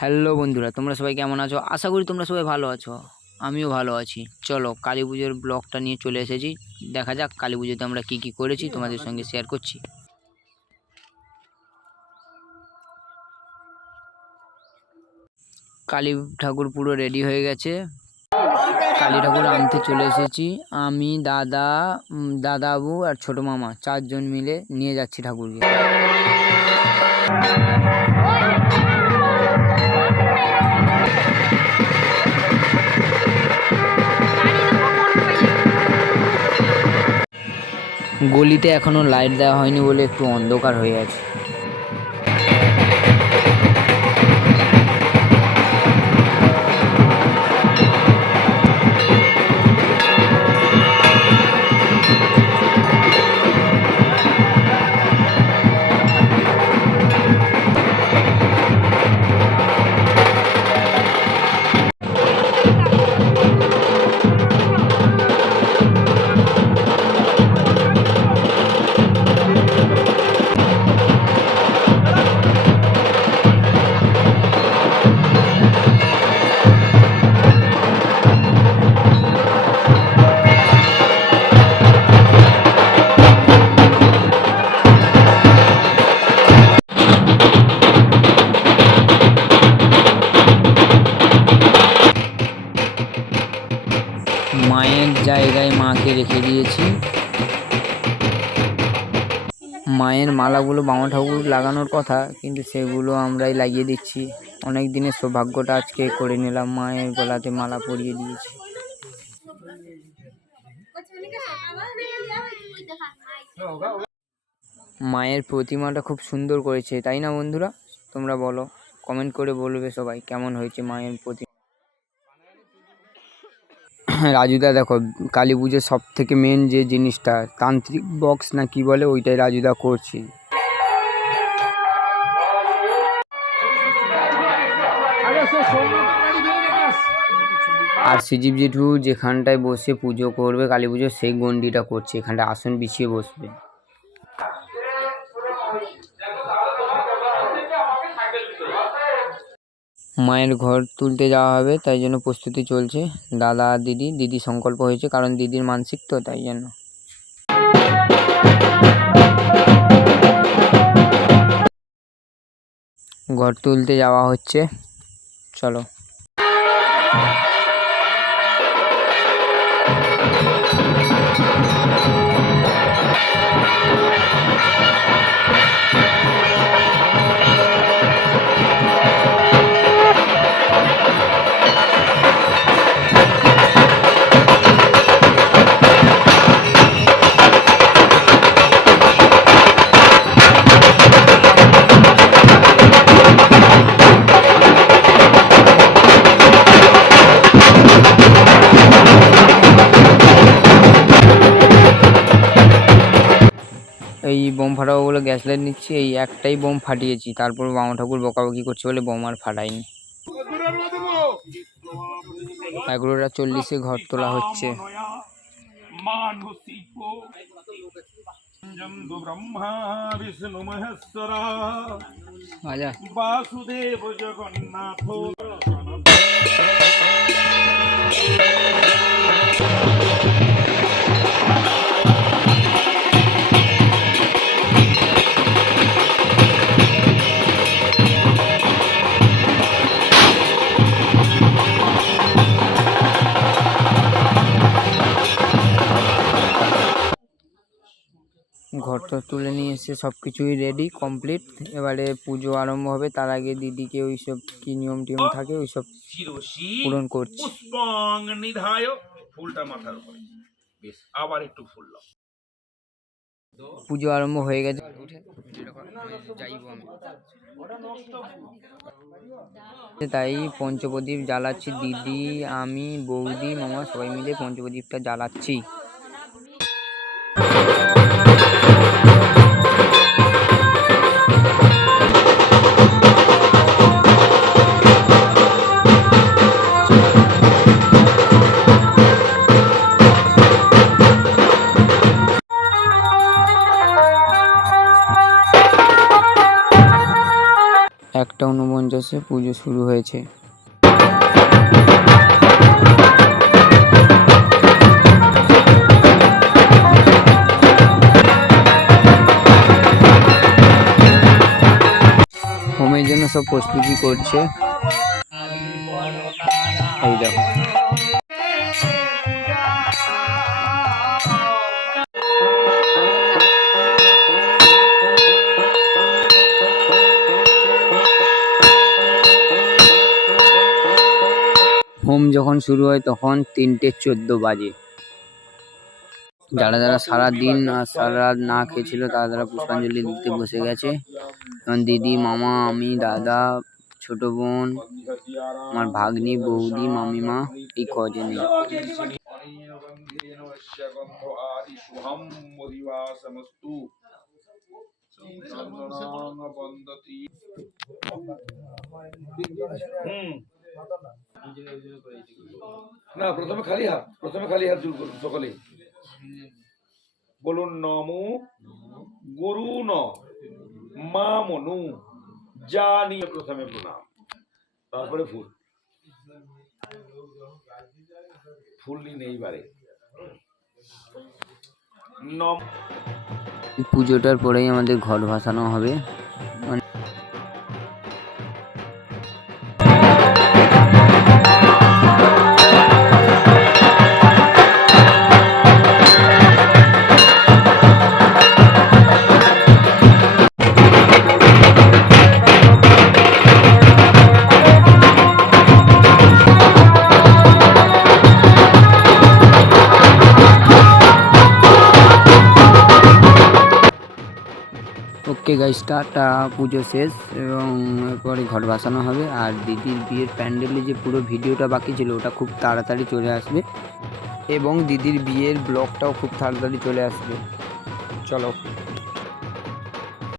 Hello বন্ধুরা, তোমরা সবাই কেমন আছো? আশা করি তোমরা সবাই ভালো আছো। আমিও ভালো আছি। চলো কালী পুজোর ব্লগটা নিয়ে চলে এসেছি। দেখা যাক কালী পুজোতে আমরা কি কি করেছি তোমাদের সঙ্গে শেয়ার করছি। কালী ঠাকুর পুরো রেডি হয়ে গেছে। কালী ঠাকুর আনতে চলে এসেছি। আমি, দাদাবু আর ছোট মামা 4 জন মিলে নিয়ে যাচ্ছি ঠাকুরকে। গলিতে এখনো লাইট দেওয়া হয়নি বলে একটু অন্ধকার হয়ে আছে। মায়ের জায়গায় মাকে রেখে দিয়েছি। মায়ের মালাগুলো বামা ঠাকুর লাগানোর কথা, কিন্তু সেগুলো আমরাই লাগিয়ে দিচ্ছি। অনেক দিনের সৌভাগ্যটা আজকে করে নিলাম, মায়ের গলাতে মালা পরিয়ে দিয়েছি। মায়ের প্রতিমাটা খুব সুন্দর করেছে, তাই না বন্ধুরা? তোমরা বলো, কমেন্ট করে বলবে সবাই কেমন হয়েছে মায়ের প্রতিমা। রাজুদা দেখো, কালী পুজোর সব থেকে মেন যে জিনিসটা তান্ত্রিক বক্স না কি বলে, ওইটাই রাজুদা করছি। আর সজীব জেঠু যেখানটায় বসে পুজো করবে কালী পুজো, সেই গন্ডিটা করছে, এখানটা আসন বিছিয়ে বসবে। মায়ের ঘর তুলতে যাওয়া হবে, তাই জন্য প্রস্তুতি চলছে। দাদা আর দিদি সংকল্প হয়েছে, কারণ দিদির মানসিক তো, তাই জন্য। ঘর তুলতে যাওয়া হচ্ছে, চলো। এই বোম ফাটাবো বলে গ্যাস লাইট নিচ্ছি, এই একটাই বোম ফাটিয়েছি, তারপর বামা ঠাকুর বকাবকি করছে বলে বোম আর ফাটাইনি। 11:40 ঘর তোলা হচ্ছে। বাসুদেব জগন্নাথ। ঘরটা তুলে নিয়ে এসে সব কিছুই রেডি কমপ্লিট। এবারে পুজো আরম্ভ হবে, তার আগে দিদিকে ওইসব কি নিয়ম টিয়ম থাকে ওইসব পূরণ করছি। ফুলটা মাথার উপরে, বেশ, আবার একটু ফুল দাও। পুজো আরম্ভ হয়ে গেছে, তাই পঞ্চপ্রদীপ জ্বালাচ্ছি। দিদি, আমি, বৌদি, মামা সবাই মিলে পঞ্চপ্রদীপটা জ্বালাচ্ছি। একটা উনপঞ্চাশ শেষে পুজো শুরু হয়েছে। হোমের জন্য সব প্রস্তুতি করছে, এই দেখো। হোম যখন শুরু হয় তখন 3:14 বাজে। যারা সারাদিন আর সারা রাত না খেয়েছিল তারা পুষ্পাঞ্জলি দিতে বসে গেছে। যেমন দিদি, মামা, আমি, দাদা, ছোট বোন, আমার ভাগ্নি, বৌদি, মামিমা, এই কজনই। না, প্রথমে খালি হাত জোর করুন সকলে, বলুন নমো গুরু ন মা মনু জানি। প্রথমে প্রণাম, তারপরে ফুল নিন এইবারে। পুজোটার পরেই আমাদের ঘট ভাসানো হবে। ওকে গাইস, টাটা, পুজো শেষ এবং এরপরে ঘট ভাসানো হবে। আর দিদির বিয়ের প্যান্ডেলে যে পুরো ভিডিওটা বাকি ছিল ওটা খুব তাড়াতাড়ি চলে আসবে, এবং দিদির বিয়ের ব্লগটাও খুব তাড়াতাড়ি চলে আসবে। চলো।